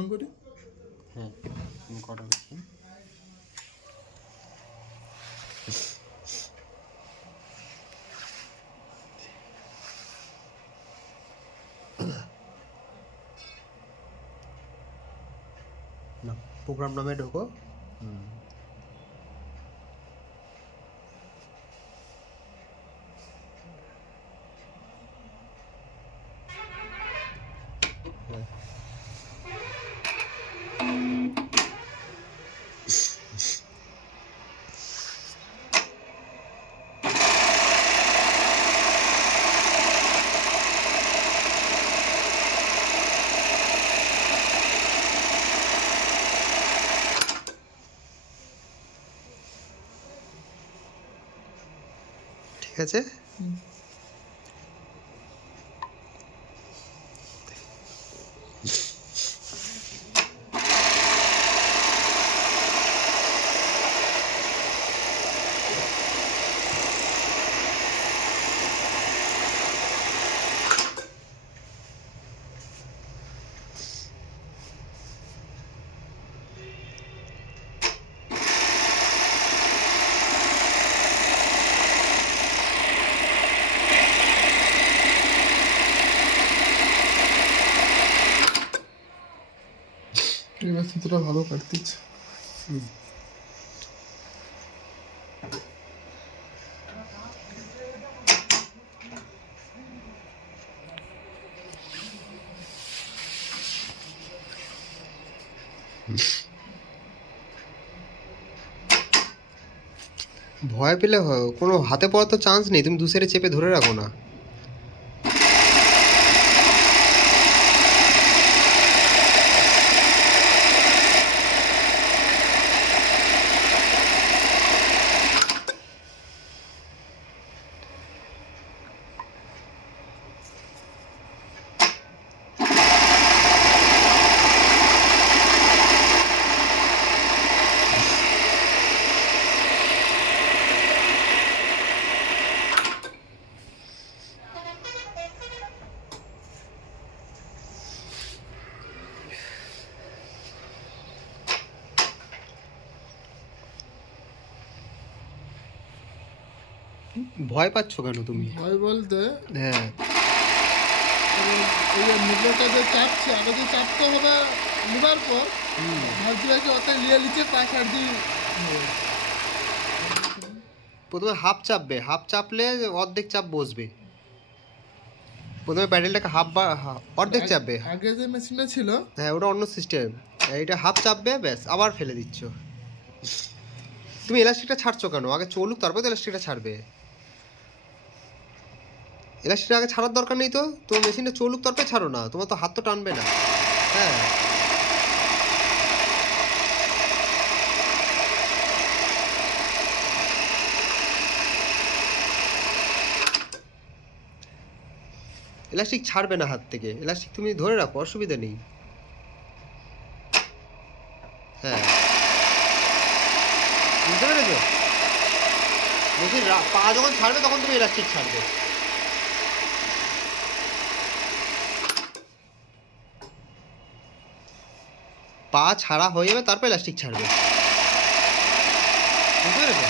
On করি। হ্যাঁ কটা দেখি। না প্রোগ্রাম নামে ঢোকো। ঠিক আছে। এবার সুতোটা ভালো কাটতেছে। ভয় পেলে কোনো হাতে পড়ার তো চান্স নেই, তুমি দুসেরে চেপে ধরে রাখো না। ভয় পাচ্ছ কেন তুমি? ভয় বলতে হ্যাঁ এই যে মুদ্রাটা যে চাপছে, আগে যে চাপতে হবে নেবার পর ভাবছিলাম অত নিয়ে নিচে পা ছাড় দিয়ে প্রথমে হাফ চাপবে, হাফ চাপলে অর্ধেক চাপ বসবে। প্রথমে প্যাডেলটাকে অর্ধেক চাপবে। আগে যে মেশিনটা ছিল হ্যাঁ ওটা অন্য সিস্টেম, এইটা হাফ চাপবে, ব্যাস আবার ফেলে দিচ্ছ। তুমি এলাস্টিকটা ছাড়ছো কেন? আগে চলুক তারপর তো এলাস্টিকটা ছাড়বে। এলাস্টিকটা আগে ছাড়ার দরকার নেই তো, তোমার মেশিনটা চলুক তারপরে ছাড়ো না, তোমার তো হাত তো টানবে না। হ্যাঁ এলাস্টিক ছাড়বে না হাত থেকে, এলাস্টিক তুমি ধরে রাখো, অসুবিধা নেই। হ্যাঁ বুঝতে পেরেছো? মেশিন পা যখন ছাড়বে তখন তুমি এলাস্টিক ছাড়বে। পা ছাড়া হয়ে যাবে তারপর এলাস্টিক ছাড়বে, বুঝতে পেরেছো?